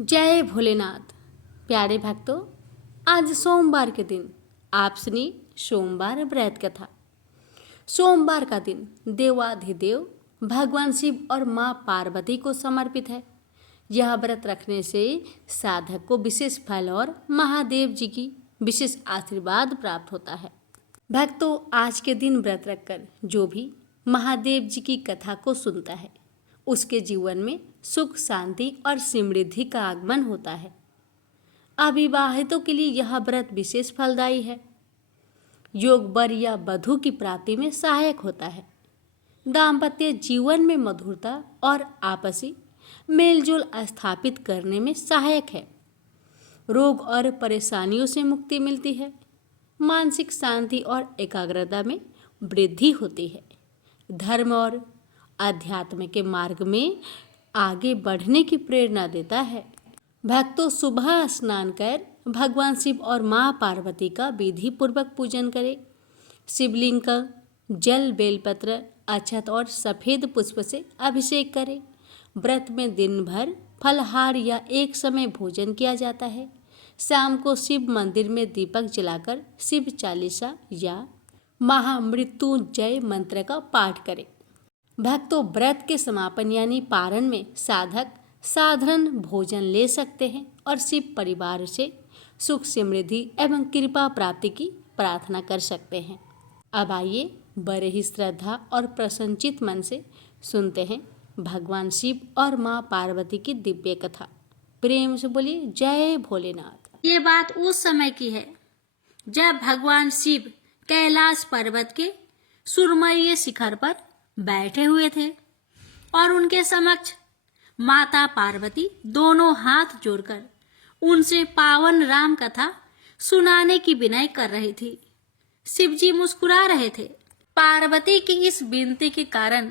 जय भोलेनाथ। प्यारे भक्तों, आज सोमवार के दिन आप सुनिए सोमवार व्रत कथा। सोमवार का दिन देवाधिदेव भगवान शिव और माँ पार्वती को समर्पित है। यह व्रत रखने से साधक को विशेष फल और महादेव जी की विशेष आशीर्वाद प्राप्त होता है। भक्तों, आज के दिन व्रत रखकर जो भी महादेव जी की कथा को सुनता है उसके जीवन में सुख, शांति और समृद्धि का आगमन होता है। अविवाहितों के लिए यह व्रत विशेष फलदायी है। योग वर या वधू की प्राप्ति में सहायक होता है। दाम्पत्य जीवन में मधुरता और आपसी मेलजोल स्थापित करने में सहायक है। रोग और परेशानियों से मुक्ति मिलती है। मानसिक शांति और एकाग्रता में वृद्धि होती है। धर्म और अध्यात्म के मार्ग में आगे बढ़ने की प्रेरणा देता है। भक्तों, सुबह स्नान कर भगवान शिव और माँ पार्वती का विधि पूर्वक पूजन करें। शिवलिंग का जल, बेलपत्र, अक्षत और सफ़ेद पुष्प से अभिषेक करें। व्रत में दिन भर फलहार या एक समय भोजन किया जाता है। शाम को शिव मंदिर में दीपक जलाकर शिव चालीसा या महामृत्युंजय मंत्र का पाठ करें। भक्तों, व्रत के समापन यानी पारण में साधक साधारण भोजन ले सकते हैं और शिव परिवार से सुख, समृद्धि एवं कृपा प्राप्ति की प्रार्थना कर सकते हैं। अब आइए बड़े ही श्रद्धा और प्रसन्नचित मन से सुनते हैं भगवान शिव और माँ पार्वती की दिव्य कथा। प्रेम से बोलिए जय भोलेनाथ। ये बात उस समय की है जब भगवान शिव कैलाश पर्वत के सुरमयी शिखर पर बैठे हुए थे और उनके समक्ष माता पार्वती दोनों हाथ जोड़कर उनसे पावन राम कथा सुनाने की विनय कर रही थी। शिव जी मुस्कुरा रहे थे। पार्वती की इस विनती के कारण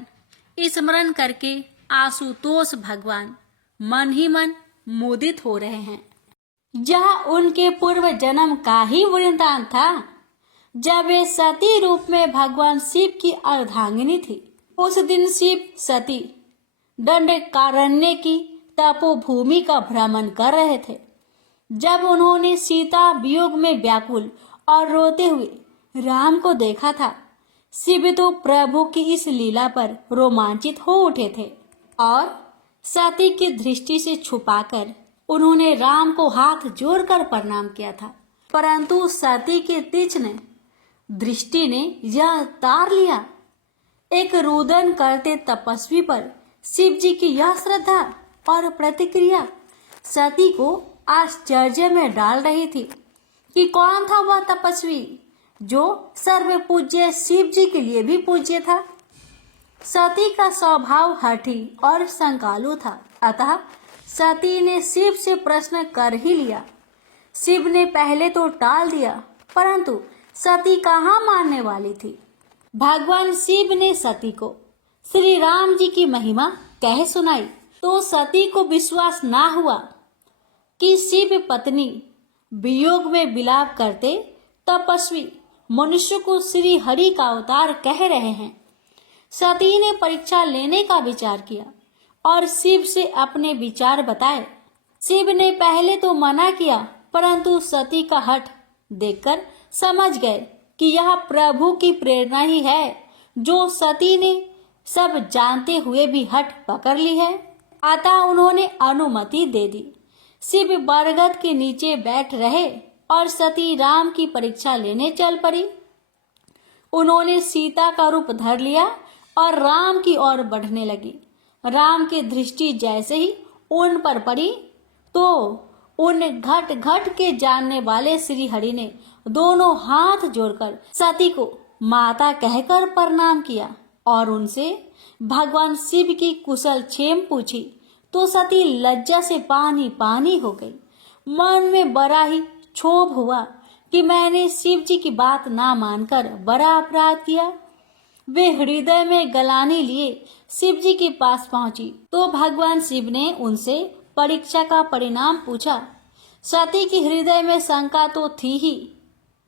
स्मरण करके आशुतोष भगवान मन ही मन मुदित हो रहे हैं। यह उनके पूर्व जन्म का ही वृंदावन था जब वे सती रूप में भगवान शिव की अर्धांगिनी थी। उस दिन शिव सती दंडकारण्य की तपोभूमि का भ्रमण कर रहे थे। जब उन्होंने सीता वियोग में व्याकुल और रोते हुए राम को देखा था, शिव तो प्रभु की इस लीला पर रोमांचित हो उठे थे और सती की दृष्टि से छुपाकर उन्होंने राम को हाथ जोड़कर प्रणाम किया था। परंतु सती की तीक्ष्ण दृष्टि ने यह तार लिया। एक रुदन करते तपस्वी पर शिव जी की यह श्रद्धा और प्रतिक्रिया सती को आश्चर्य में डाल रही थी कि कौन था वह तपस्वी जो सर्व पूज्य शिव जी के लिए भी पूज्य था। सती का स्वभाव हठी और संकालु था, अतः सती ने शिव से प्रश्न कर ही लिया। शिव ने पहले तो टाल दिया, परंतु सती कहाँ मानने वाली थी। भगवान शिव ने सती को श्री राम जी की महिमा कह सुनाई तो सती को विश्वास ना हुआ कि शिव पत्नी वियोग में विलाप करते तपस्वी मनुष्य को श्री हरि का अवतार कह रहे हैं। सती ने परीक्षा लेने का विचार किया और शिव से अपने विचार बताए। शिव ने पहले तो मना किया, परंतु सती का हठ देखकर समझ गए कि यह प्रभु की प्रेरणा ही है जो सती ने सब जानते हुए भी हठ पकड़ ली है। अतः उन्होंने अनुमति दे दी। शिव बरगद के नीचे बैठ रहे और सती राम की परीक्षा लेने चल पड़ी। उन्होंने सीता का रूप धर लिया और राम की ओर बढ़ने लगी। राम की दृष्टि जैसे ही उन पर पड़ी तो उन घट घट के जानने वाले श्री हरि ने दोनों हाथ जोड़कर सती को माता कहकर प्रणाम किया और उनसे भगवान शिव की कुशल क्षेम पूछी तो सती लज्जा से पानी पानी हो गई। मन में बड़ा ही क्षोभ हुआ कि मैंने शिव जी की बात ना मानकर बड़ा अपराध किया। वे हृदय में गलानी लिए शिव जी के पास पहुंची तो भगवान शिव ने उनसे परीक्षा का परिणाम पूछा। सती की हृदय में शंका तो थी ही,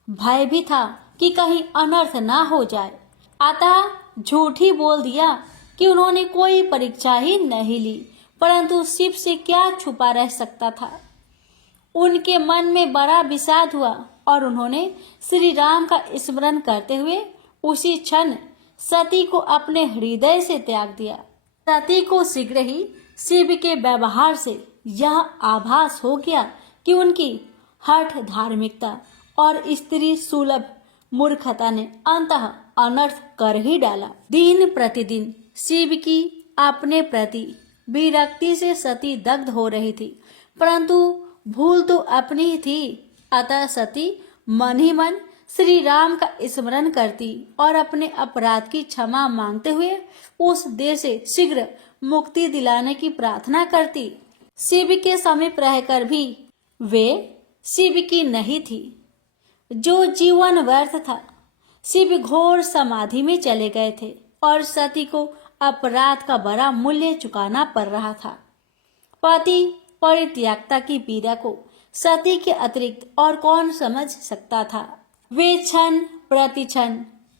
भय भी था कि कहीं अनर्थ ना हो जाए। अतः झूठी बोल दिया कि उन्होंने कोई परीक्षा ही नहीं ली, परंतु शिव से क्या छुपा रह सकता था। उनके मन में बड़ा विषाद हुआ और उन्होंने श्री राम का स्मरण करते हुए उसी क्षण सती को अपने हृदय से त्याग दिया। सती को शीघ्र ही शिव के व्यवहार से यह आभास हो गया कि उनकी हठ धार्मिकता और स्त्री सुलभ मूर्खता ने अंततः अनर्थ कर ही डाला। दिन प्रतिदिन शिव की अपने प्रति विरक्ति से सती दग्ध हो रही थी, परंतु भूल तो अपनी ही थी। अतः सती मन ही मन श्री राम का स्मरण करती और अपने अपराध की क्षमा मांगते हुए उस देह से शीघ्र मुक्ति दिलाने की प्रार्थना करती। शिव के समीप रहकर भी वे शिव की नहीं थी। जो जीवन व्यर्थ था। शिव घोर समाधि में चले गए थे और सती को अपराध का बड़ा मूल्य चुकाना पड़ रहा था। पति परित्यागता की पीड़ा को सती के अतिरिक्त और कौन समझ सकता था। वे क्षण प्रति क्षण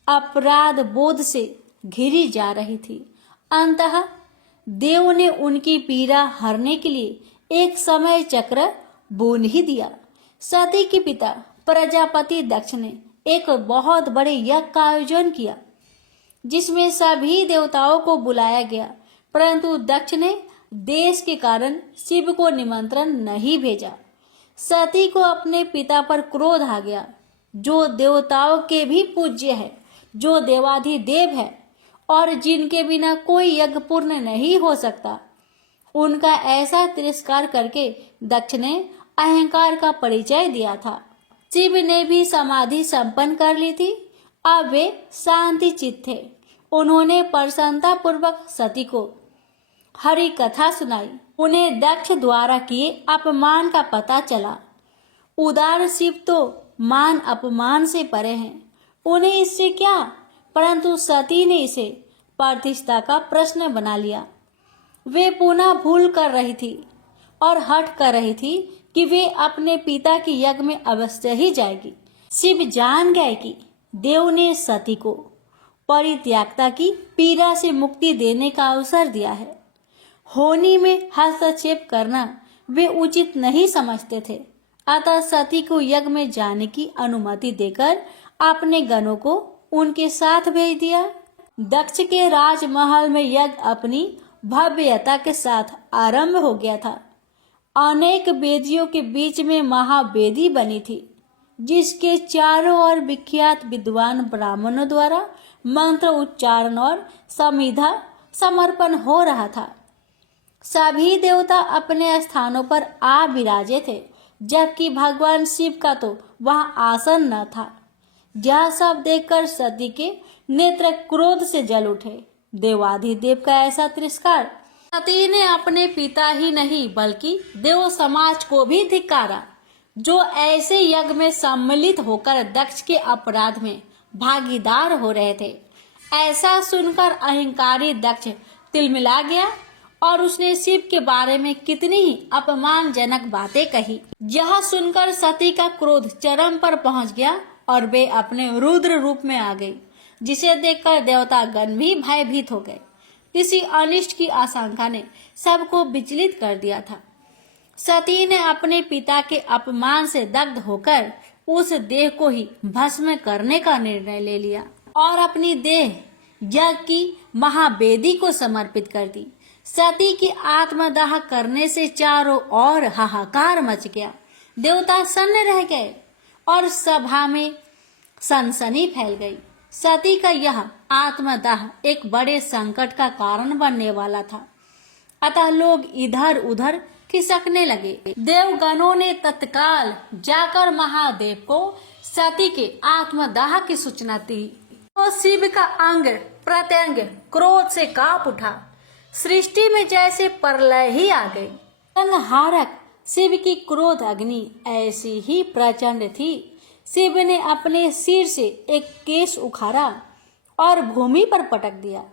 अपराध बोध से घिरी जा रही थी। अंततः देव ने उनकी पीड़ा हरने के लिए एक समय चक्र बुन ही दिया। सती के पिता प्रजापति दक्ष ने एक बहुत बड़े यज्ञ का आयोजन किया, जिसमें सभी देवताओं को बुलाया गया, परंतु दक्ष ने देश के कारण शिव को निमंत्रण नहीं भेजा। सती को अपने पिता पर क्रोध आ गया, जो देवताओं के भी पूज्य है, जो देवाधिदेव है और जिनके बिना कोई यज्ञ पूर्ण नहीं हो सकता। उनका ऐसा तिरस्कार करके दक्ष ने अहंकार का परिचय दिया था। शिव ने भी समाधि संपन्न कर ली थी। अब वे शांति चित्त थे। उन्होंने प्रसन्नता पूर्वक सती को हरि कथा सुनाई। उन्हें दक्ष द्वारा किए अपमान का पता चला। उदार शिव तो मान अपमान से परे हैं, उन्हें इससे क्या, परंतु सती ने इसे प्रतिष्ठा का प्रश्न बना लिया। वे पुनः भूल कर रही थी और हठ कर रही थी कि वे अपने पिता की यज्ञ में अवश्य ही जाएगी। शिव जान गए कि देव ने सती को परित्यागता की पीड़ा से मुक्ति देने का अवसर दिया है। होनी में हस्तक्षेप करना वे उचित नहीं समझते थे। अतः सती को यज्ञ में जाने की अनुमति देकर अपने गणों को उनके साथ भेज दिया। दक्ष के राजमहल में यज्ञ अपनी भव्यता के साथ आरंभ हो गया था। अनेक वेदियों के बीच में महावेदी बनी थी, जिसके चारों ओर विख्यात विद्वान ब्राह्मणों द्वारा मंत्र उच्चारण और समिधा समर्पण हो रहा था। सभी देवता अपने स्थानों पर आ विराजे थे, जबकि भगवान शिव का तो वहां आसन न था। यह सब देखकर सती के नेत्र क्रोध से जल उठे। देवाधिदेव का ऐसा तिरस्कार। सती ने अपने पिता ही नहीं बल्कि देव समाज को भी धिक्कारा, जो ऐसे यज्ञ में सम्मिलित होकर दक्ष के अपराध में भागीदार हो रहे थे। ऐसा सुनकर अहंकारी दक्ष तिलमिला गया और उसने शिव के बारे में कितनी ही अपमानजनक बातें कही। यह सुनकर सती का क्रोध चरम पर पहुंच गया और वे अपने रुद्र रूप में आ गई, जिसे देखकर देवतागण भी भयभीत हो गए। किसी अनिष्ट की आशंका ने सबको विचलित कर दिया था। सती ने अपने पिता के अपमान से दग्ध होकर उस देह को ही भस्म करने का निर्णय ले लिया और अपनी देह यज्ञ की महावेदी को समर्पित कर दी। सती की आत्मदाह करने से चारों ओर हाहाकार मच गया। देवता सन्न रह गए और सभा में सनसनी फैल गई। सती का यह आत्मदाह एक बड़े संकट का कारण बनने वाला था। अतः लोग इधर उधर खिसकने लगे। देवगणों ने तत्काल जाकर महादेव को सती के आत्मदाह की सूचना दी। तो शिव का अंग प्रत्यंग क्रोध से कांप उठा। सृष्टि में जैसे प्रलय ही आ गई। संहारक शिव की क्रोध अग्नि ऐसी ही प्रचंड थी। शिव ने अपने सिर से एक केश उखाड़ा और भूमि पर पटक दिया,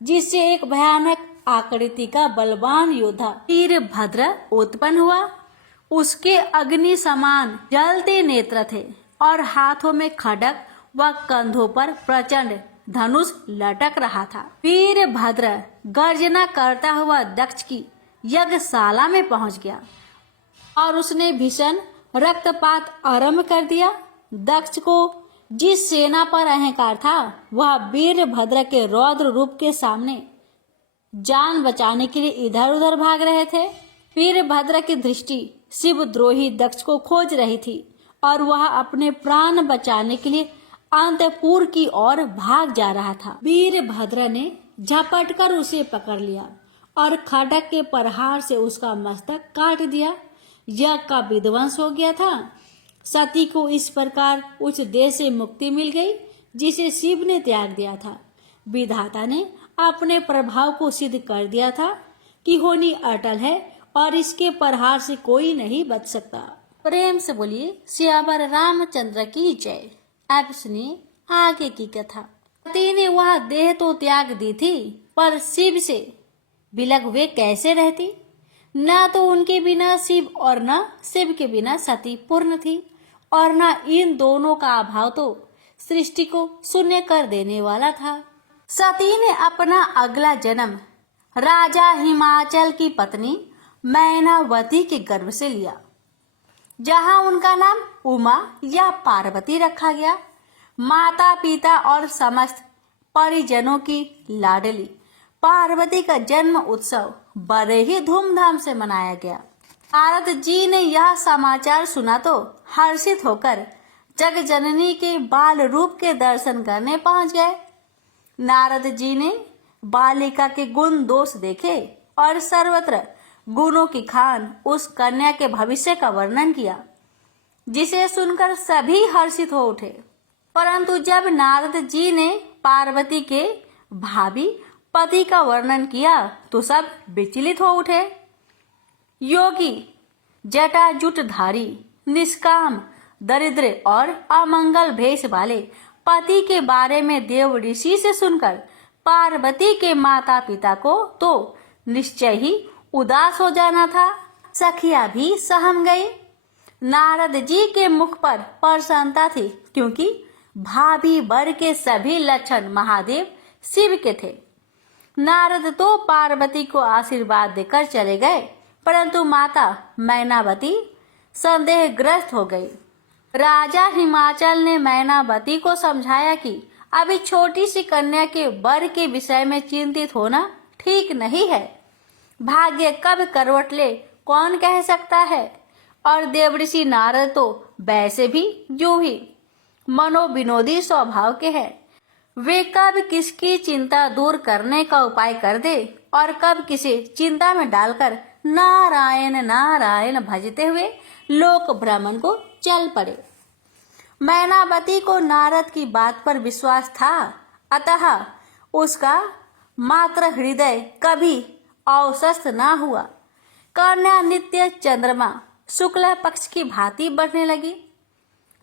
जिससे एक भयानक आकृति का बलवान योद्धा वीरभद्र उत्पन्न हुआ। उसके अग्नि समान जलते नेत्र थे और हाथों में खड्ग व कंधों पर प्रचंड धनुष लटक रहा था। वीरभद्र गर्जना करता हुआ दक्ष की यज्ञशाला में पहुंच गया और उसने भीषण रक्तपात आरंभ कर दिया। दक्ष को जिस सेना पर अहंकार था वह वीरभद्र के रौद्र रूप के सामने जान बचाने के लिए इधर उधर भाग रहे थे। वीरभद्र की दृष्टि शिवद्रोही दक्ष को खोज रही थी और वह अपने प्राण बचाने के लिए अंतपुर की ओर भाग जा रहा था। वीरभद्र ने झपट कर उसे पकड़ लिया और खड्ग के प्रहार से उसका मस्तक काट दिया। यज्ञ का विध्वंस हो गया था। सती को इस प्रकार उस देह से मुक्ति मिल गई जिसे शिव ने त्याग दिया था। विधाता ने अपने प्रभाव को सिद्ध कर दिया था कि होनी अटल है और इसके प्रहार से कोई नहीं बच सकता। प्रेम से बोलिए सियावर रामचंद्र की जय। अब सुनिए आगे की कथा। सती ने वह देह तो त्याग दी थी पर शिव से विलग वे कैसे रहती। न तो उनके बिना शिव और न शिव के बिना सती पूर्ण थी और न इन दोनों का अभाव तो सृष्टि को शून्य कर देने वाला था। सती ने अपना अगला जन्म राजा हिमाचल की पत्नी मैनावती के गर्भ से लिया, जहां उनका नाम उमा या पार्वती रखा गया। माता पिता और समस्त परिजनों की लाडली पार्वती का जन्म उत्सव बड़े ही धूमधाम से मनाया गया। नारद जी ने यह समाचार सुना तो हर्षित होकर जगजननी के बाल रूप के दर्शन करने पहुंच गए। नारद जी ने बालिका के गुण दोष देखे और सर्वत्र गुणों की खान उस कन्या के भविष्य का वर्णन किया, जिसे सुनकर सभी हर्षित हो उठे। परंतु जब नारद जी ने पार्वती के भावी पति का वर्णन किया तो सब विचलित हो उठे। योगी जटाजुटधारी निष्काम दरिद्र और अमंगल भेष वाले पति के बारे में देव ऋषि से सुनकर पार्वती के माता पिता को तो निश्चय ही उदास हो जाना था। सखिया भी सहम गई। नारद जी के मुख पर प्रसन्नता थी क्योंकि भाभी वर के सभी लक्षण महादेव शिव के थे। नारद तो पार्वती को आशीर्वाद देकर चले गए, परंतु माता मैनावती संदेहग्रस्त हो गई। राजा हिमाचल ने मैनावती को समझाया कि अभी छोटी सी कन्या के वर के विषय में चिंतित होना ठीक नहीं है। भाग्य कब करवट ले कौन कह सकता है। और देवऋषि नारद तो वैसे भी यूं ही मनोविनोदी स्वभाव के हैं। वे कब किसकी चिंता दूर करने का उपाय कर दे और कब किसे चिंता में डालकर नारायण नारायण भजते हुए लोक भ्रमण को चल पड़े। मैनावती को नारद की बात पर विश्वास था, अतः उसका मात्र हृदय कभी अवसस्त न हुआ। कन्या नित्य चंद्रमा शुक्ल पक्ष की भांति बढ़ने लगी।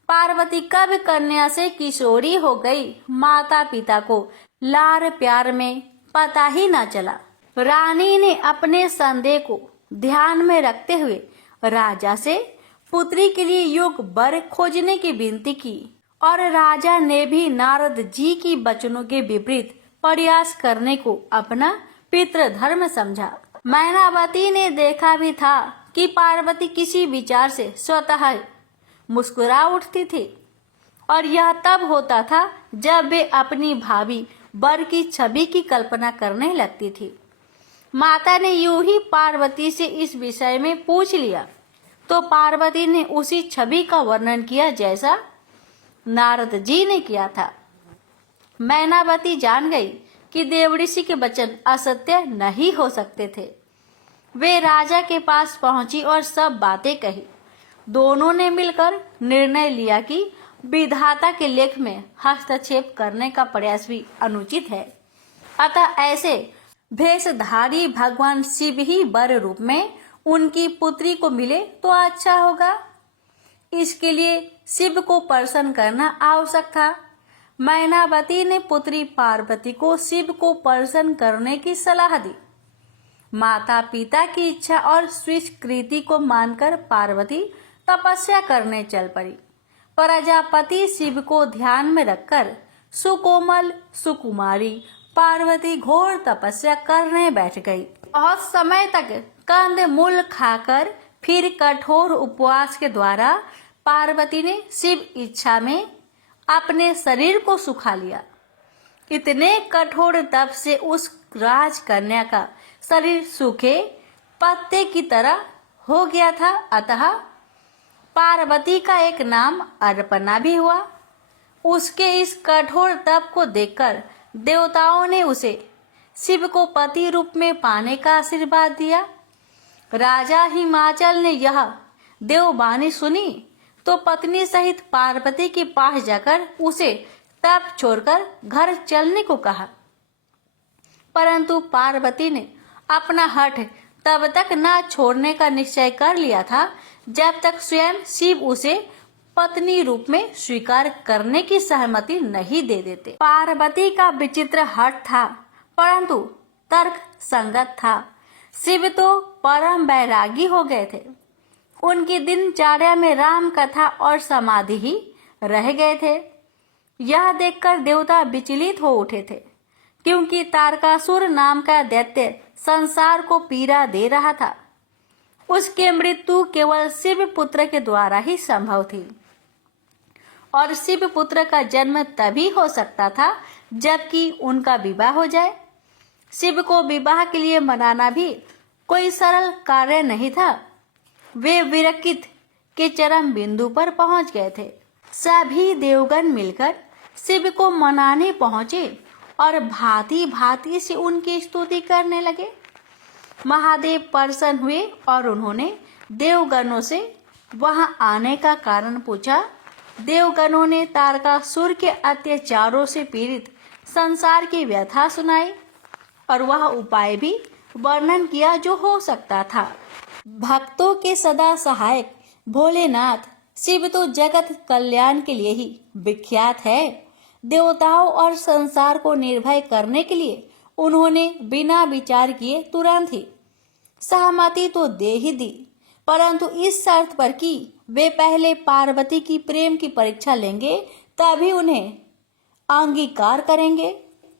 पार्वती कब कन्या से किशोरी हो गई, माता पिता को लार प्यार में पता ही न चला। रानी ने अपने संदेह को ध्यान में रखते हुए राजा से पुत्री के लिए योग्य वर खोजने की विनती की और राजा ने भी नारद जी की वचनों के विपरीत प्रयास करने को अपना पितृधर्म समझा। मैनावती ने देखा भी था कि पार्वती किसी विचार से स्वतः मुस्कुरा उठती थी और यह तब होता था जब वे अपनी भाभी वर की छवि की कल्पना करने लगती थी। माता ने यूं ही पार्वती से इस विषय में पूछ लिया तो पार्वती ने उसी छवि का वर्णन किया जैसा नारद जी ने किया था। मैनावती जान गई कि देवऋषि के वचन असत्य नहीं हो सकते थे। वे राजा के पास पहुंची और सब बातें कही। दोनों ने मिलकर निर्णय लिया कि विधाता के लेख में हस्तक्षेप करने का प्रयास भी अनुचित है, अतः ऐसे भेषधारी भगवान शिव ही वर रूप में उनकी पुत्री को मिले तो अच्छा होगा। इसके लिए शिव को प्रसन्न करना आवश्यक था। मैनावती ने पुत्री पार्वती को शिव को प्रसन्न करने की सलाह दी। माता पिता की इच्छा और स्वीकृति को मानकर पार्वती तपस्या करने चल पड़ी। प्रजापति शिव को ध्यान में रखकर सुकोमल सुकुमारी पार्वती घोर तपस्या करने बैठ गई। बहुत समय तक कंद मूल खाकर फिर कठोर उपवास के द्वारा पार्वती ने शिव इच्छा में अपने शरीर को सुखा लिया। इतने कठोर तप से उस राजकन्या का शरीर सूखे पत्ते की तरह हो गया था। अतः पार्वती का एक नाम अर्पणा भी हुआ। उसके इस कठोर तप को देखकर देवताओं ने उसे शिव को पति रूप में पाने का आशीर्वाद दिया। राजा हिमाचल ने यह देववाणी सुनी तो पत्नी सहित पार्वती के पास जाकर उसे तप छोड़कर घर चलने को कहा, परंतु पार्वती ने अपना हठ तब तक न छोड़ने का निश्चय कर लिया था जब तक स्वयं शिव उसे पत्नी रूप में स्वीकार करने की सहमति नहीं दे देते। पार्वती का विचित्र हठ था, परंतु तर्क संगत था। शिव तो परम बैरागी हो गए थे। उनकी दिनचर्या में राम कथा और समाधि ही रह गए थे। यह देखकर देवता विचलित हो उठे थे, क्योंकि तारकासुर नाम का दैत्य संसार को पीड़ा दे रहा था। उसके मृत्यु केवल शिव पुत्र के द्वारा ही संभव थी, और शिव पुत्र का जन्म तभी हो सकता था जबकि उनका विवाह हो जाए। शिव को विवाह के लिए मनाना भी कोई सरल कार्य नहीं था। वे विरकित के चरम बिंदु पर पहुंच गए थे। सभी देवगण मिलकर शिव को मनाने पहुंचे और भांति भांति से उनकी स्तुति करने लगे। महादेव प्रसन्न हुए और उन्होंने देवगणों से वहां आने का कारण पूछा। देवगणों ने तारकासुर के अत्याचारों से पीड़ित संसार की व्यथा सुनाई और वह उपाय भी वर्णन किया जो हो सकता था। भक्तों के सदा सहायक भोलेनाथ शिव तो जगत कल्याण के लिए ही विख्यात है। देवताओं और संसार को निर्भय करने के लिए उन्होंने बिना विचार किए तुरंत ही सहमति तो दे ही दी, परंतु इस शर्त पर कि वे पहले पार्वती की प्रेम की परीक्षा लेंगे, तभी उन्हें अंगीकार करेंगे।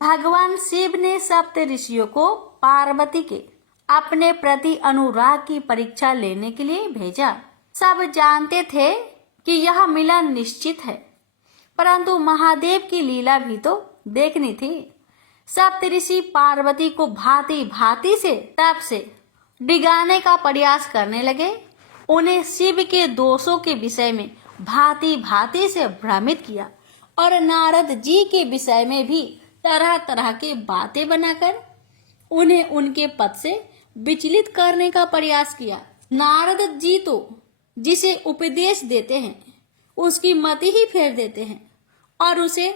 भगवान शिव ने सप्त ऋषियों को पार्वती के अपने प्रति अनुराग की परीक्षा लेने के लिए भेजा। सब जानते थे कि यह मिलन निश्चित है, परंतु महादेव की लीला भी तो देखनी थी। सप्तऋषि पार्वती को भांति भांति से तप से डिगाने का प्रयास करने लगे। उन्हें शिव के दोषों के विषय में भांति भांति से भ्रमित किया और नारद जी के विषय में भी तरह तरह के बातें बनाकर उन्हें उनके पद से विचलित करने का प्रयास किया। नारद जी तो जिसे उपदेश देते हैं उसकी मति ही फेर देते हैं और उसे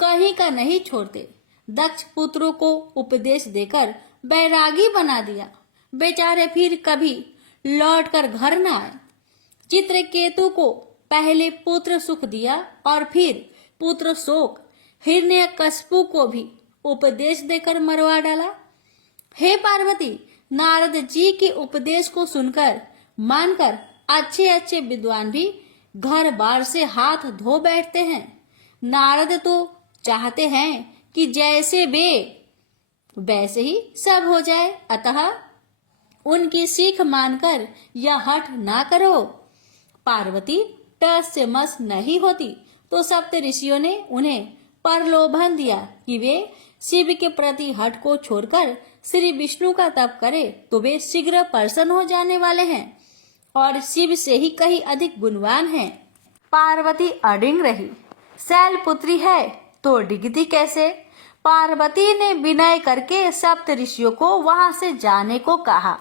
कहीं का नहीं छोड़ते। दक्ष पुत्रों को उपदेश देकर बैरागी बना दिया। बेचारे फिर कभी लौटकर घर न आए। चित्रकेतु को पहले पुत्र सुख दिया और फिर पुत्र शोक। हिरण्यकशिपु को भी उपदेश देकर मरवा डाला। हे पार्वती, नारद जी के उपदेश को सुनकर मानकर अच्छे अच्छे विद्वान भी घर बार से हाथ धो बैठते हैं। नारद तो चाहते हैं कि जैसे वे वैसे ही सब हो जाए, अतः उनकी सीख मानकर यह हठ ना करो। पार्वती टस से मस नहीं होती तो सप्त ऋषियों ने उन्हें प्रलोभन दिया कि वे शिव के प्रति हठ को छोड़कर श्री विष्णु का तप करे तो वे शीघ्र प्रसन्न हो जाने वाले हैं और शिव से ही कहीं अधिक गुणवान हैं। पार्वती अडिंग रही। शैलपुत्री है तो डिगती कैसे? पार्वती ने विनय करके सप्त ऋषियों को वहां से जाने को कहा।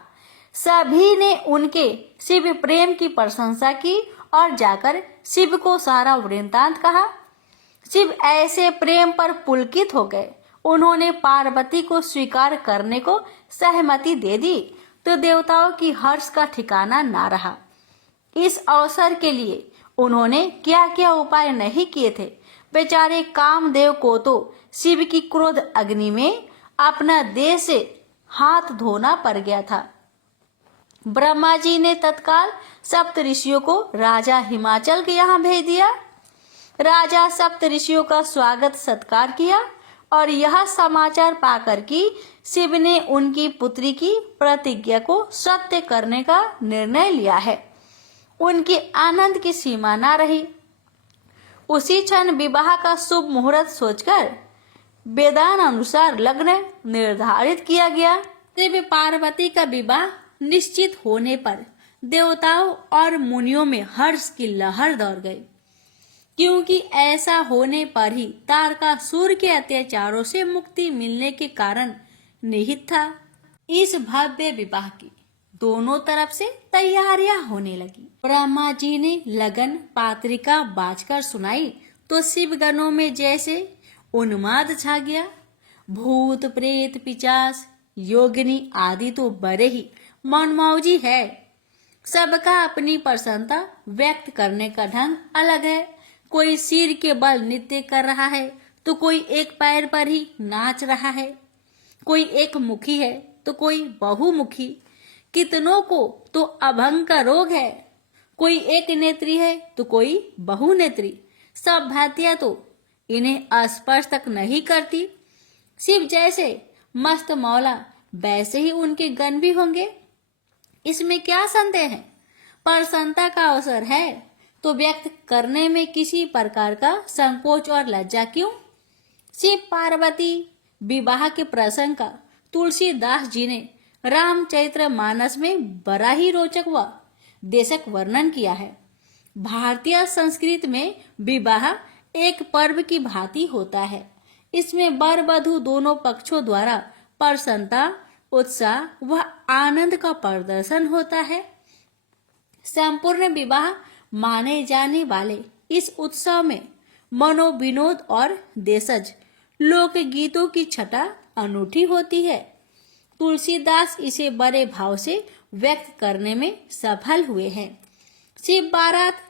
सभी ने उनके शिव प्रेम की प्रशंसा की और जाकर शिव को सारा वृत्तांत कहा। शिव ऐसे प्रेम पर पुलकित हो गए। उन्होंने पार्वती को स्वीकार करने को सहमति दे दी तो देवताओं की हर्ष का ठिकाना ना रहा। इस अवसर के लिए उन्होंने क्या क्या उपाय नहीं किए थे। बेचारे कामदेव को तो शिव की क्रोध अग्नि में अपना देह से हाथ धोना पड़ गया था। ब्रह्मा जी ने तत्काल सप्त ऋषियों को राजा हिमाचल के यहाँ भेज दिया। राजा सप्त ऋषियों का स्वागत सत्कार किया और यह समाचार पाकर कि शिव ने उनकी पुत्री की प्रतिज्ञा को सत्य करने का निर्णय लिया है, उनके आनंद की सीमा न रही। उसी क्षण विवाह का शुभ मुहूर्त सोचकर वेदान अनुसार लग्न निर्धारित किया गया। शिव पार्वती का विवाह निश्चित होने पर देवताओं और मुनियों में हर्ष की लहर दौड़ गई, क्योंकि ऐसा होने पर ही तारकासुर के अत्याचारों से मुक्ति मिलने के कारण निहित था। इस भव्य विवाह की दोनों तरफ से तैयारियां होने लगी। ब्रह्मा जी ने लगन पात्रिका बाजकर सुनाई तो शिवगणों में जैसे उन्माद छा गया। भूत प्रेत पिशाच योगिनी आदि तो बड़े ही मनमौजी है। सबका अपनी प्रसन्नता व्यक्त करने का ढंग अलग है। कोई सिर के बल नृत्य कर रहा है तो कोई एक पैर पर ही नाच रहा है। कोई एक मुखी है तो कोई बहुमुखी। कितनों को तो अभंग का रोग है। कोई एक नेत्री है तो कोई बहुनेत्री। सब भांतियां तो इन्हें स्पर्श तक नहीं करती। शिव जैसे मस्त मौला वैसे ही उनके गण भी होंगे, इसमें क्या संदेह है। प्रसन्नता का अवसर है तो व्यक्त करने में किसी प्रकार का संकोच और लज्जा क्यों। शिव पार्वती विवाह के प्रसंग का तुलसीदास जी ने रामचरित्र मानस में बड़ा ही रोचक व देशक वर्णन किया है। भारतीय संस्कृति में विवाह एक पर्व की भांति होता है। इसमें वर वधू दोनों पक्षों द्वारा प्रसन्नता उत्साह व आनंद का प्रदर्शन होता है। संपूर्ण विवाह माने जाने वाले इस उत्सव में मनोविनोद और देशज लोक गीतों की छटा अनूठी होती है। तुलसीदास इसे बड़े भाव से व्यक्त करने में सफल हुए हैं। शिव बारात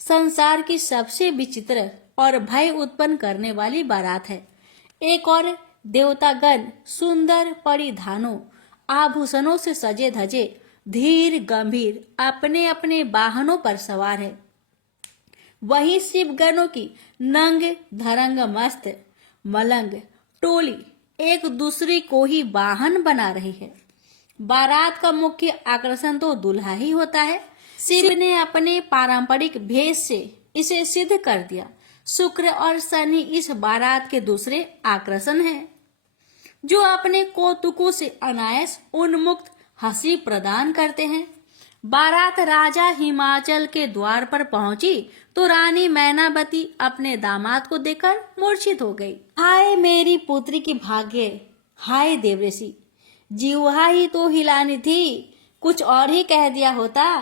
संसार की सबसे विचित्र और भय उत्पन्न करने वाली बारात है। एक और देवतागण सुंदर परिधानों आभूषणों से सजे धजे धीर गंभीर अपने अपने वाहनों पर सवार है। वही शिवगणों की नंग धरंग मस्त मलंग टोली एक दूसरे को ही वाहन बना रही है। बारात का मुख्य आकर्षण तो दूल्हा ही होता है। शिव ने अपने पारंपरिक भेष से इसे सिद्ध कर दिया। शुक्र और शनि इस बारात के दूसरे आकर्षण हैं, जो अपने कौतुकों से अनायास उन्मुक्त हंसी प्रदान करते हैं। बारात राजा हिमाचल के द्वार पर पहुंची तो रानी मैनावती अपने दामाद को देखकर मूर्छित हो गई। हाय मेरी पुत्री की भाग्य, हाय देवऋषि, जीवा ही तो हिलानी थी, कुछ और ही कह दिया होता,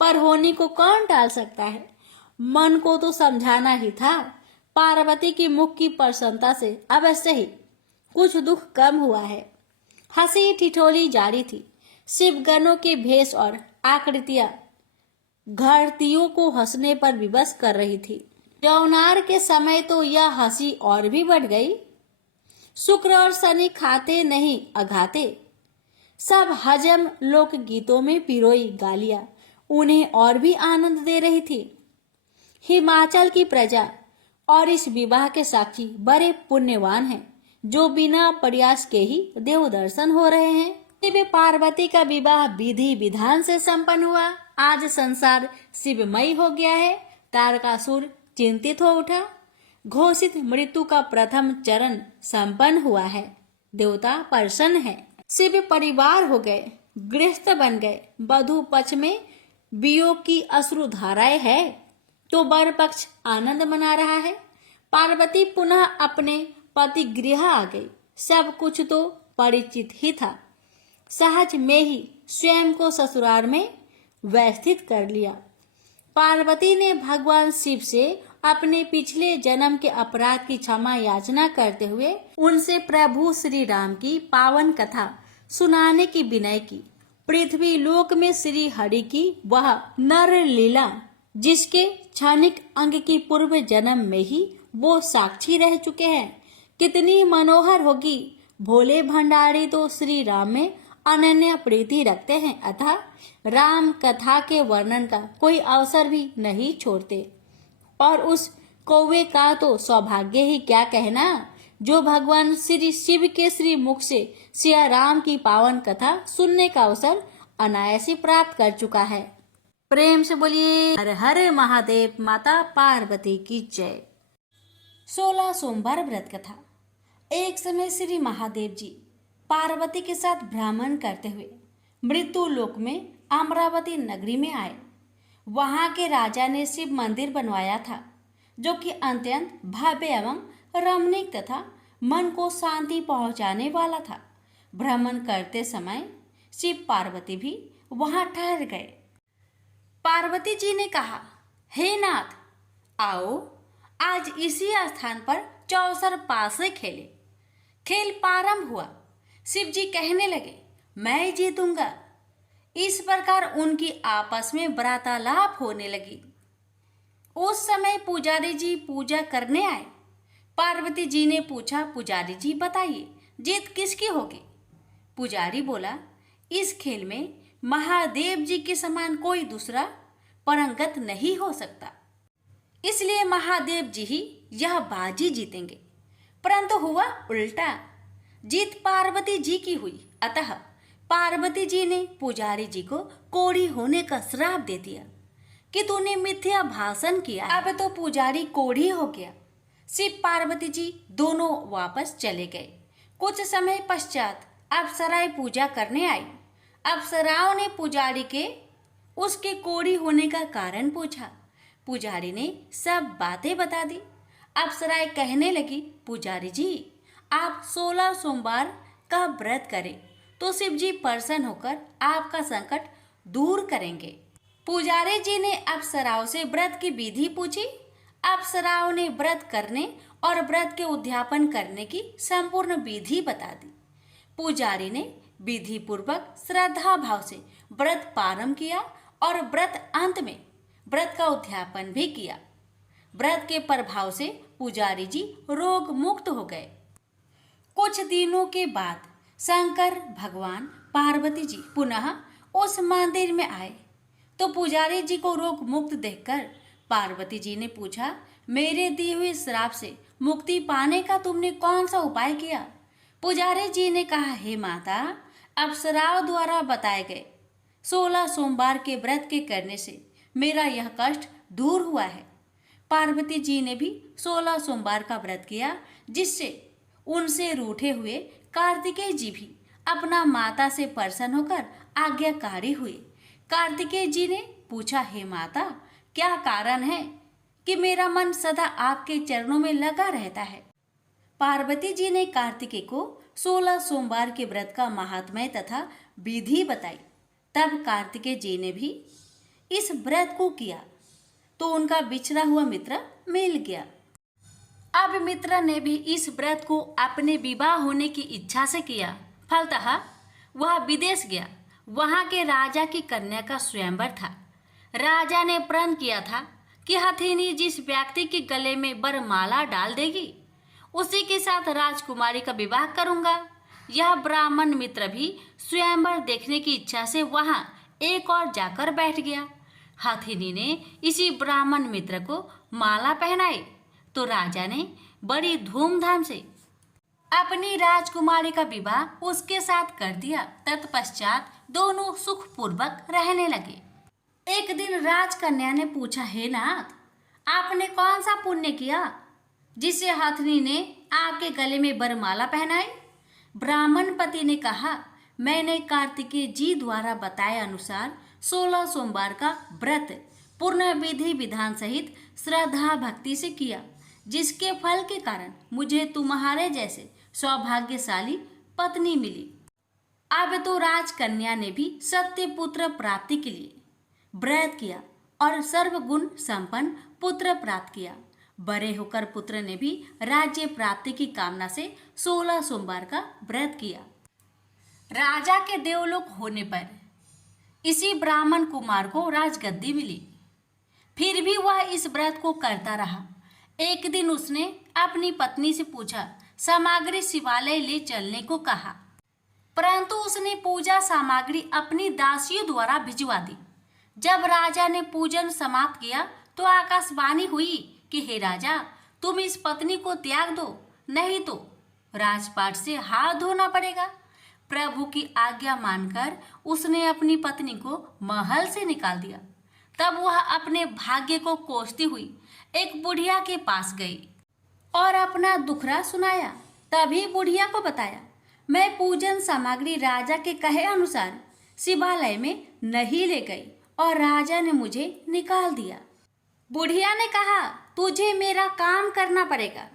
पर होनी को कौन टाल सकता है। मन को तो समझाना ही था। पार्वती की मुख की प्रसन्नता से अवश्य ही कुछ दुख कम हुआ है। हंसी ठिठोली जारी थी। शिवगणों के भेष और आकृतियां घरतियों को हंसने पर विवश कर रही थी। जौनार के समय तो यह हंसी और भी बढ़ गई। शुक्र और शनि खाते नहीं अघाते। सब हजम लोक गीतों में पिरोई गालियां उन्हें और भी आनंद दे रही थी। हिमाचल की प्रजा और इस विवाह के साक्षी बड़े पुण्यवान हैं, जो बिना प्रयास के ही देव दर्शन हो रहे हैं। शिव पार्वती का विवाह विधि विधान से संपन्न हुआ। आज संसार शिवमय हो गया है। तारकासुर चिंतित हो उठा। घोषित मृत्यु का प्रथम चरण संपन्न हुआ है। देवता प्रसन्न है। शिव परिवार हो गए, गृहस्थ बन गए। वधू पक्ष में वियोग की अश्रु धाराएं है तो वर पक्ष आनंद मना रहा है। पार्वती पुनः अपने पति गृह आ गई। सब कुछ तो परिचित ही था। सहज में ही स्वयं को ससुराल में व्यवस्थित कर लिया। पार्वती ने भगवान शिव से अपने पिछले जन्म के अपराध की क्षमा याचना करते हुए उनसे प्रभु श्री राम की पावन कथा सुनाने की विनय की। पृथ्वी लोक में श्री हरि की वह नर लीला, जिसके क्षणिक अंग की पूर्व जन्म में ही वो साक्षी रह चुके हैं, कितनी मनोहर होगी। भोले भंडारी तो श्री राम में अनन्य प्रीति रखते हैं, अतः राम कथा के वर्णन का कोई अवसर भी नहीं छोड़ते। और उस कौवे का तो सौभाग्य ही क्या कहना, जो भगवान श्री शिव के श्री मुख से सिया राम की पावन कथा सुनने का अवसर अनायास ही प्राप्त कर चुका है। प्रेम से बोलिए हर हर महादेव, माता पार्वती की जय। 16 सोमवार व्रत कथा। एक समय श्री महादेव जी पार्वती के साथ भ्रमण करते हुए मृत्यु लोक में अमरावती नगरी में आए। वहां के राजा ने शिव मंदिर बनवाया था, जो कि अत्यंत भव्य एवं रमणीक तथा मन को शांति पहुंचाने वाला था। भ्रमण करते समय शिव पार्वती भी वहां ठहर गए। पार्वती जी ने कहा, हे नाथ, आओ आज इसी स्थान पर चौसर पासे खेले। खेल प्रारंभ हुआ। शिव जी कहने लगे, मैं जीतूंगा। इस प्रकार उनकी आपस में वार्तालाप होने लगी। उस समय पुजारी जी पूजा करने आए। पार्वती जी ने पूछा, पुजारी जी बताइए, जीत किसकी होगी? पुजारी बोला, इस खेल में महादेव जी के समान कोई दूसरा परंगत नहीं हो सकता, इसलिए महादेव जी ही यह बाजी जीतेंगे। परंतु हुआ उल्टा, जीत पार्वती जी की हुई। अतः पार्वती जी ने पुजारी जी को कोढ़ी होने का श्राप दे दिया कि तूने मिथ्या भाषण किया। अब तो पुजारी कोढ़ी हो गया। शिव पार्वती जी दोनों वापस चले गए। कुछ समय पश्चात अप्सराएं पूजा करने आई। अप्सराओं ने पुजारी के उसके कोढ़ी होने का कारण पूछा। पुजारी ने सब बातें बता दी। अप्सराएं कहने लगी, पुजारी जी आप 16 सोमवार का व्रत करें तो शिव जी प्रसन्न होकर आपका संकट दूर करेंगे। पुजारी जी ने अप्सराओं से व्रत की विधि पूछी। अप्सराओं ने व्रत करने और व्रत के उद्यापन करने की संपूर्ण विधि बता दी। पुजारी ने विधि पूर्वक श्रद्धा भाव से व्रत प्रारंभ किया और व्रत अंत में व्रत का उद्यापन भी किया। व्रत के प्रभाव से पुजारी जी रोग मुक्त हो गए। कुछ दिनों के बाद शंकर भगवान पार्वती जी पुनः उस मंदिर में आए तो पुजारी जी को रोग मुक्त देखकर पार्वती जी ने पूछा, मेरे दिए हुए श्राप से मुक्ति पाने का तुमने कौन सा उपाय किया? पुजारी जी ने कहा, हे माता, अप्सराओं द्वारा बताए गए 16 सोमवार के व्रत के करने से मेरा यह कष्ट दूर हुआ है। पार्वती जी ने भी 16 सोमवार का व्रत किया, जिससे उनसे रूठे हुए कार्तिकेय जी भी अपना माता से प्रसन्न होकर आज्ञाकारी हुए। कार्तिकेय जी ने पूछा, हे माता, क्या कारण है कि मेरा मन सदा आपके चरणों में लगा रहता है? पार्वती जी ने कार्तिकेय को 16 सोमवार के व्रत का महात्म्य तथा विधि बताई। तब कार्तिकेय जी ने भी इस व्रत को किया तो उनका बिछड़ा हुआ मित्र मिल गया। अब मित्र ने भी इस व्रत को अपने विवाह होने की इच्छा से किया। फलतः वह विदेश गया। वहां के राजा की कन्या का स्वयंवर था। राजा ने प्रण किया था कि हथिनी जिस व्यक्ति के गले में वरमाला डाल देगी उसी के साथ राजकुमारी का विवाह करूंगा। यह ब्राह्मण मित्र भी स्वयंवर देखने की इच्छा से वहां एक और जाकर बैठ गया। हथिनी ने इसी ब्राह्मण मित्र को माला पहनाई तो राजा ने बड़ी धूमधाम से अपनी राजकुमारी का विवाह उसके साथ कर दिया। तत्पश्चात दोनों सुखपूर्वक रहने लगे। एक दिन राजकन्या ने पूछा, हे नाथ, आपने कौन सा पुण्य किया जिससे हथिनी ने आपके गले में वरमाला पहनाई? ब्राह्मण पति ने कहा, मैंने कार्तिकेय जी द्वारा बताए अनुसार 16 सोमवार का व्रत पूर्ण विधि विधान सहित श्रद्धा भक्ति से किया, जिसके फल के कारण मुझे तुम्हारे जैसे सौभाग्यशाली पत्नी मिली। अब तो राजकन्या ने भी सत्य पुत्र प्राप्ति के लिए व्रत किया और सर्वगुण संपन्न पुत्र प्राप्त किया। बड़े होकर पुत्र ने भी राज्य प्राप्ति की कामना से 16 सोमवार का व्रत किया। राजा के देवलोक होने पर इसी ब्राह्मण कुमार को राजगद्दी मिली। फिर भी वह इस व्रत को करता रहा। एक दिन उसने अपनी पत्नी से पूछा, सामग्री शिवालय ले चलने को कहा, परंतु उसने पूजा सामग्री अपनी दासियों द्वारा भिजवा दी। जब राजा ने पूजन समाप्त किया तो आकाशवाणी हुई कि हे राजा, तुम इस पत्नी को त्याग दो। नहीं तो राजपाट से हाथ धोना पड़ेगा। प्रभु की आज्ञा मानकर उसने अपनी पत्नी को महल से निकाल दिया। तब वह अपने भाग्य को कोसती हुई एक बुढ़िया के पास गई और अपना दुखड़ा सुनाया। तभी बुढ़िया को बताया, मैं पूजन सामग्री राजा के कहे अनुसार शिवालय में नहीं ले गई और राजा ने मुझे निकाल दिया। बुढ़िया ने कहा, तुझे मेरा काम करना पड़ेगा।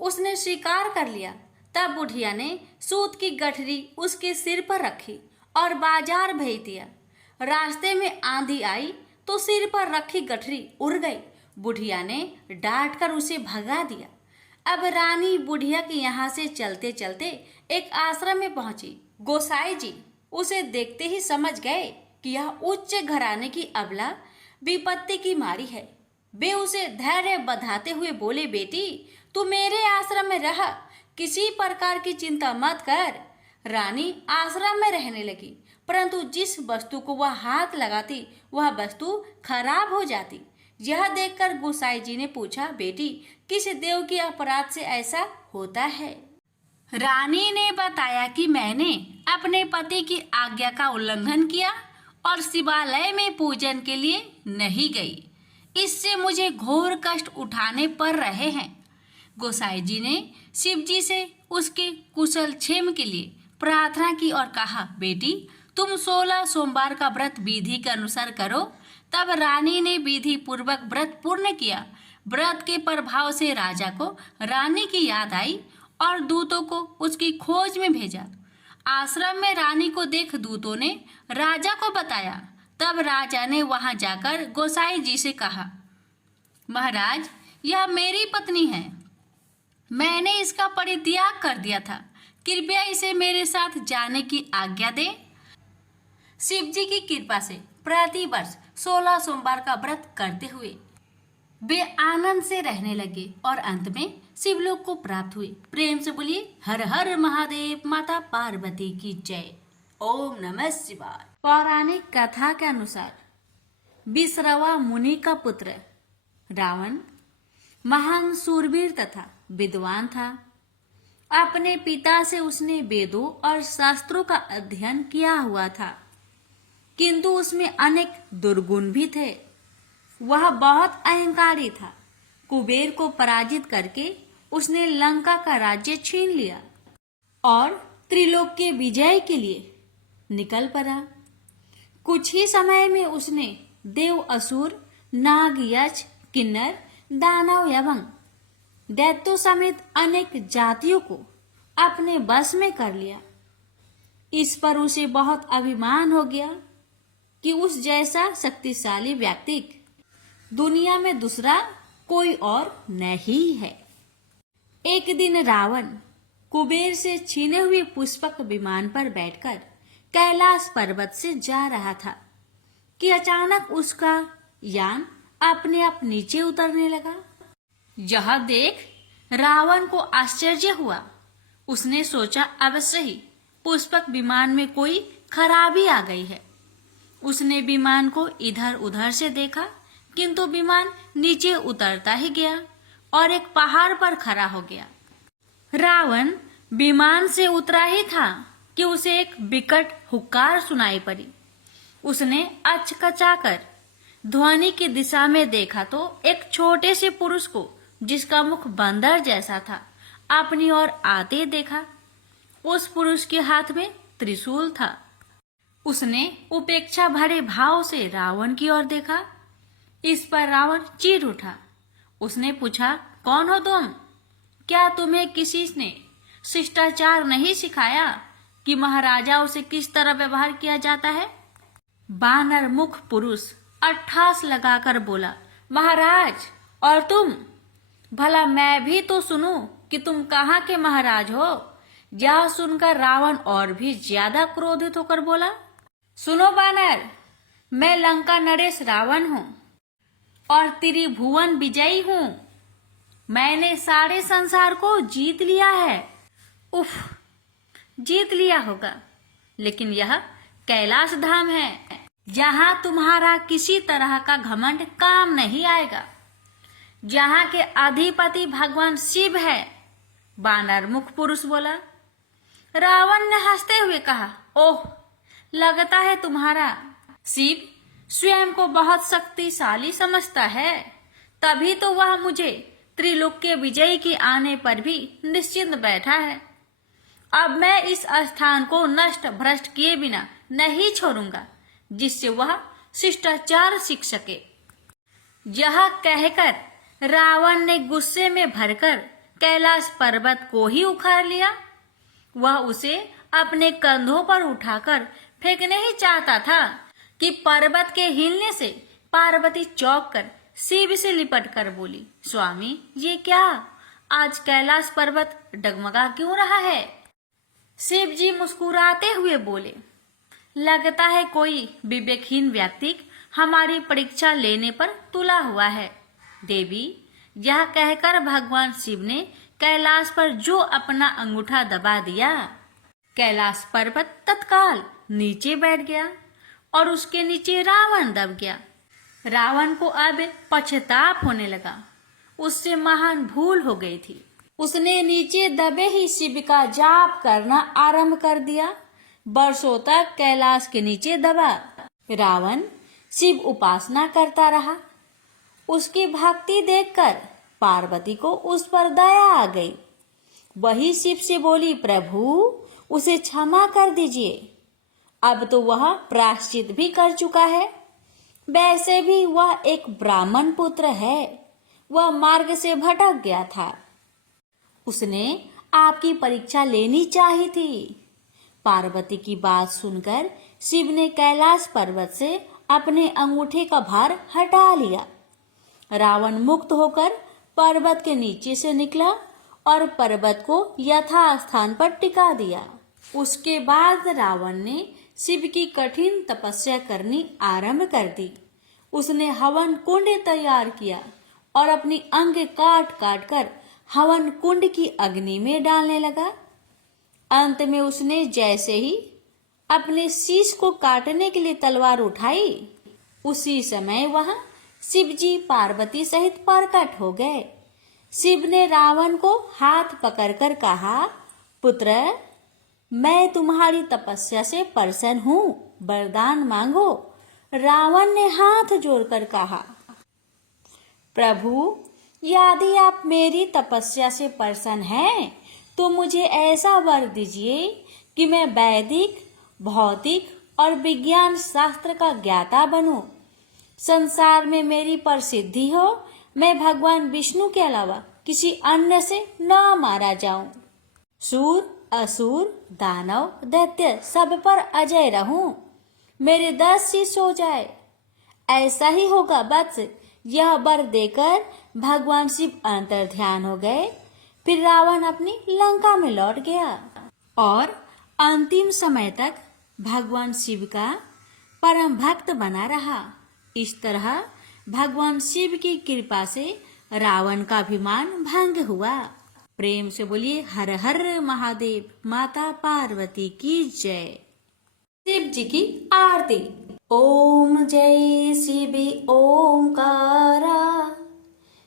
उसने स्वीकार कर लिया। तब बुढ़िया ने सूत की गठरी उसके सिर पर रखी और बाजार भेज दिया। रास्ते में आंधी आई तो सिर पर रखी गठरी उड़ गई। बुढ़िया ने डांट कर उसे भगा दिया। अब रानी बुढ़िया के यहाँ से चलते चलते एक आश्रम में पहुंची। गोसाई जी उसे देखते ही समझ गए कि यह उच्च घराने की अबला विपत्ति की मारी है। वे उसे धैर्य बंधाते हुए बोले, बेटी तू मेरे आश्रम में रह, किसी प्रकार की चिंता मत कर। रानी आश्रम में रहने लगी, परंतु जिस वस्तु को वह हाथ लगाती वह वस्तु खराब हो जाती। यह देखकर गोसाई जी ने पूछा, बेटी किस देव के अपराध से ऐसा होता है? रानी ने बताया कि मैंने अपने पति की आज्ञा का उल्लंघन किया और शिवालय में पूजन के लिए नहीं गई। इससे मुझे घोर कष्ट उठाने पड़ रहे हैं। गोसाई जी ने शिव जी से उसके कुशल क्षेम के लिए प्रार्थना की और कहा, बेटी तुम 16 सोमवार का व्रत विधि के अनुसार करो। तब रानी ने विधि पूर्वक व्रत पूर्ण किया। व्रत के प्रभाव से राजा को रानी की याद आई और दूतों को उसकी खोज में भेजा। आश्रम में रानी को देख दूतों ने राजा को बताया। तब राजा ने वहां जाकर गोसाई जी से कहा, महाराज यह मेरी पत्नी है, मैंने इसका परित्याग कर दिया था, कृपया इसे मेरे साथ जाने की आज्ञा दें। शिव जी की कृपा से प्रति वर्ष 16 सोमवार का व्रत करते हुए वे आनंद से रहने लगे और अंत में शिवलोक को प्राप्त हुए। प्रेम से बोलिए हर हर महादेव, माता पार्वती की जय। ओम नमः शिवाय। पौराणिक कथा के अनुसार विश्रवा मुनि का पुत्र रावण महान सूरवीर तथा विद्वान था। अपने पिता से उसने वेदों और शास्त्रों का अध्ययन किया हुआ था, किंतु उसमें अनेक दुर्गुण भी थे। वह बहुत अहंकारी था। कुबेर को पराजित करके उसने लंका का राज्य छीन लिया और त्रिलोक के विजय के लिए निकल पड़ा। कुछ ही समय में उसने देव, असुर, नाग, यक्ष, किन्नर, दानव एवं दैत्यों समेत अनेक जातियों को अपने बस में कर लिया। इस पर उसे बहुत अभिमान हो गया कि उस जैसा शक्तिशाली व्यक्ति दुनिया में दूसरा कोई और नहीं है। एक दिन रावण कुबेर से छीने हुए पुष्पक विमान पर बैठकर कैलाश पर्वत से जा रहा था कि अचानक उसका यान अपने आप नीचे उतरने लगा। यह देख रावण को आश्चर्य हुआ। उसने सोचा अवश्य ही पुष्पक विमान में कोई खराबी आ गई है। उसने विमान को इधर उधर से देखा, किंतु विमान नीचे उतरता ही गया और एक पहाड़ पर खड़ा हो गया। रावण विमान से उतरा ही था कि उसे एक विकट हुक्कार सुनाई पड़ी। उसने अचकचाकर ध्वनि की दिशा में देखा तो एक छोटे से पुरुष को, जिसका मुख बंदर जैसा था, अपनी ओर आते देखा। उस पुरुष के हाथ में त्रिशूल था। उसने उपेक्षा भरे भाव से रावण की ओर देखा। इस पर रावण चीर उठा। उसने पूछा, कौन हो तुम? क्या तुम्हें किसी ने शिष्टाचार नहीं सिखाया कि महाराजाओं से किस तरह व्यवहार किया जाता है? बानर मुख पुरुष अट्ठास लगाकर बोला, महाराज और तुम, भला मैं भी तो सुनूं कि तुम कहाँ के महाराज हो। यह सुनकर रावण और भी ज्यादा क्रोधित होकर बोला, सुनो बानर, मैं लंका नरेश रावण हूँ और त्रिभुवन विजयी हूँ। मैंने सारे संसार को जीत लिया है। उफ, जीत लिया होगा, लेकिन यह कैलाश धाम है, जहाँ तुम्हारा किसी तरह का घमंड काम नहीं आएगा। जहाँ के अधिपति भगवान शिव है, बानर मुख पुरुष बोला। रावण ने हंसते हुए कहा, ओह, लगता है तुम्हारा शिव स्वयं को बहुत शक्तिशाली समझता है, तभी तो वह मुझे त्रिलोक्य विजय के आने पर भी निश्चिंत बैठा है। अब मैं इस स्थान को नष्ट भ्रष्ट किए बिना नहीं छोड़ूंगा, जिससे वह शिष्टाचार सीख सके। यह कहकर रावण ने गुस्से में भरकर कैलाश पर्वत को ही उखाड़ लिया। वह उसे अपने कंधों पर उठाकर फेंकने ही चाहता था कि पर्वत के हिलने से पार्वती चौंक कर शिव से लिपट कर बोली, स्वामी, ये क्या? आज कैलाश पर्वत डगमगा क्यों रहा है? शिव जी मुस्कुराते हुए बोले, लगता है कोई विवेकहीन व्यक्ति हमारी परीक्षा लेने पर तुला हुआ है। देवी, यह कहकर भगवान शिव ने कैलाश पर जो अपना अंगूठा दबा दिया, कैलाश पर्वत तत्काल नीचे बैठ गया और उसके नीचे रावण दब गया। रावण को अब पश्चाताप होने लगा। उससे महान भूल हो गई थी। उसने नीचे दबे ही शिव का जाप करना आरंभ कर दिया। वर्षों तक कैलाश के नीचे दबा रावण शिव उपासना करता रहा। उसकी भक्ति देखकर पार्वती को उस पर दया आ गई। वही शिव से बोली, प्रभु, उसे क्षमा कर दीजिए। अब तो वह प्रायश्चित भी कर चुका है। वैसे भी वह एक ब्राह्मण पुत्र है। वह मार्ग से भटक गया था। उसने आपकी परीक्षा लेनी चाहिए थी। पार्वती की बात सुनकर शिव ने कैलाश पर्वत से अपने अंगूठे का भार हटा लिया। रावण मुक्त होकर पर्वत के नीचे से निकला और पर्वत को यथास्थान पर टिका दिया। उसके बाद रावण ने शिव की कठिन तपस्या करनी आरंभ कर दी। उसने हवन कुंड तैयार किया और अपनी अंग काट काट कर हवन कुंड की अग्नि में डालने लगा। अंत में उसने जैसे ही अपने शीश को काटने के लिए तलवार उठाई, उसी समय वहां शिव जी पार्वती सहित प्रकट हो गए। शिव ने रावण को हाथ पकड़कर कहा, पुत्र, मैं तुम्हारी तपस्या से प्रसन्न हूँ, वरदान मांगो। रावण ने हाथ जोड़कर कहा, प्रभु, यदि आप मेरी तपस्या से प्रसन्न हैं, तो मुझे ऐसा वर दीजिए कि मैं वैदिक, भौतिक और विज्ञान शास्त्र का ज्ञाता बनूं। संसार में मेरी प्रसिद्धि हो। मैं भगवान विष्णु के अलावा किसी अन्य से न मारा जाऊं। सूर, असुर, दानव, दैत्य सब पर अजय रहूं। मेरे 10 शिष्य हो जाए। ऐसा ही होगा वत्स। यह वर देकर भगवान शिव अंतर्ध्यान हो गए। फिर रावण अपनी लंका में लौट गया और अंतिम समय तक भगवान शिव का परम भक्त बना रहा। इस तरह भगवान शिव की कृपा से रावण का अभिमान भंग हुआ। प्रेम से बोलिए हर हर महादेव। माता पार्वती की जय। शिव जी की आरती। ओम जय शिव ओंकारा,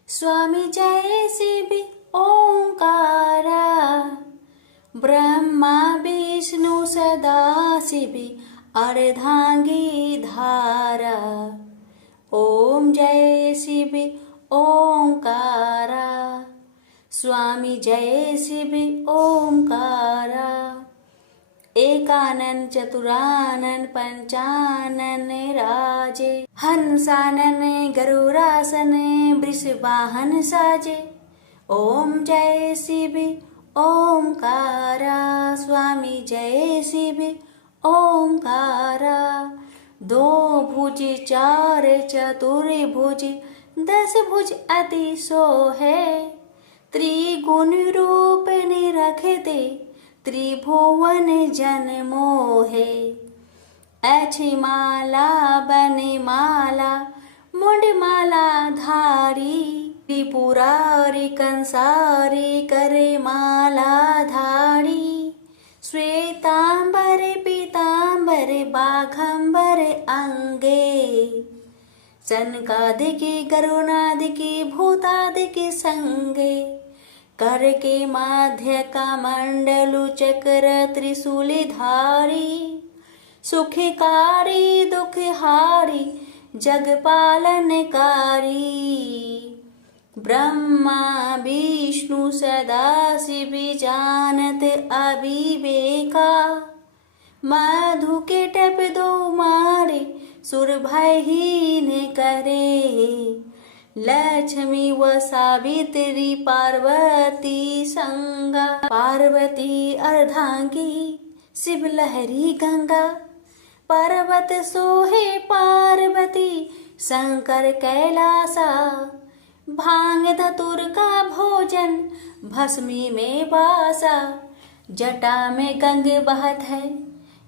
स्वामी जय शिव ओंकारा, ब्रह्मा विष्णु सदा शिव अर्धांगी धारा। ओम जय शिव ओंकारा, स्वामी जय शिव ओंकारा। एकानन चतुरानन पंचानन राजे, हंसानन गरुरासन वृषवाहन साजे। ओम जय शिव ओंकारा, स्वामी जय शिव ओंकारा। 2 भुज 4 चतुर्भुज 10 भुज अति सोहे, त्रिगुण रूप निरखते त्रिभुवन जन मोहे। अच्छी माला बने माला मुंड माला धारी, त्रिपुरारी कंसारी करे माला धारी। श्वेतांबर पीतांबर बाघंबर अंगे, सनकादिकी गरुणादिकी भूतादिकी संगे। कर के मध्य कमंडलु चक्र त्रिशूलधारी, सुखकारी दुखहारी जगपालनकारी। ब्रह्मा विष्णु सदाशिव जानत अविवेका, मधु के टप दो मारे सुर भयहीन करे। लक्ष्मी व सावित्री पार्वती संगा, पार्वती अर्धांगी शिव लहरी गंगा। पर्वत सोहे पार्वती शंकर कैलासा, भांग धतुर का भोजन भस्मी में वासा। जटा में गंग बहत है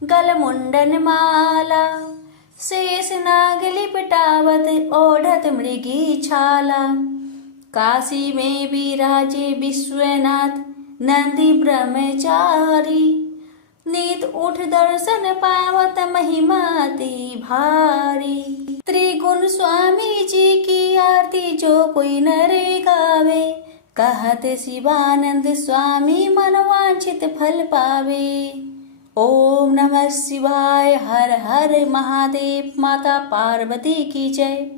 गल मुंडन माला, शेष नाग लिपटावत ओढ़त मृगी छाला। काशी में विराजे विश्वनाथ नंदी ब्रह्मचारी, नीत उठ दर्शन पावत महिमाति भारी। त्रिगुण स्वामी जी की आरती जो कोई नरे गावे, कहत शिवानंद स्वामी मनवांछित फल पावे। ओम नमः शिवाय, हर हर महादेव। माता पार्वती की जय।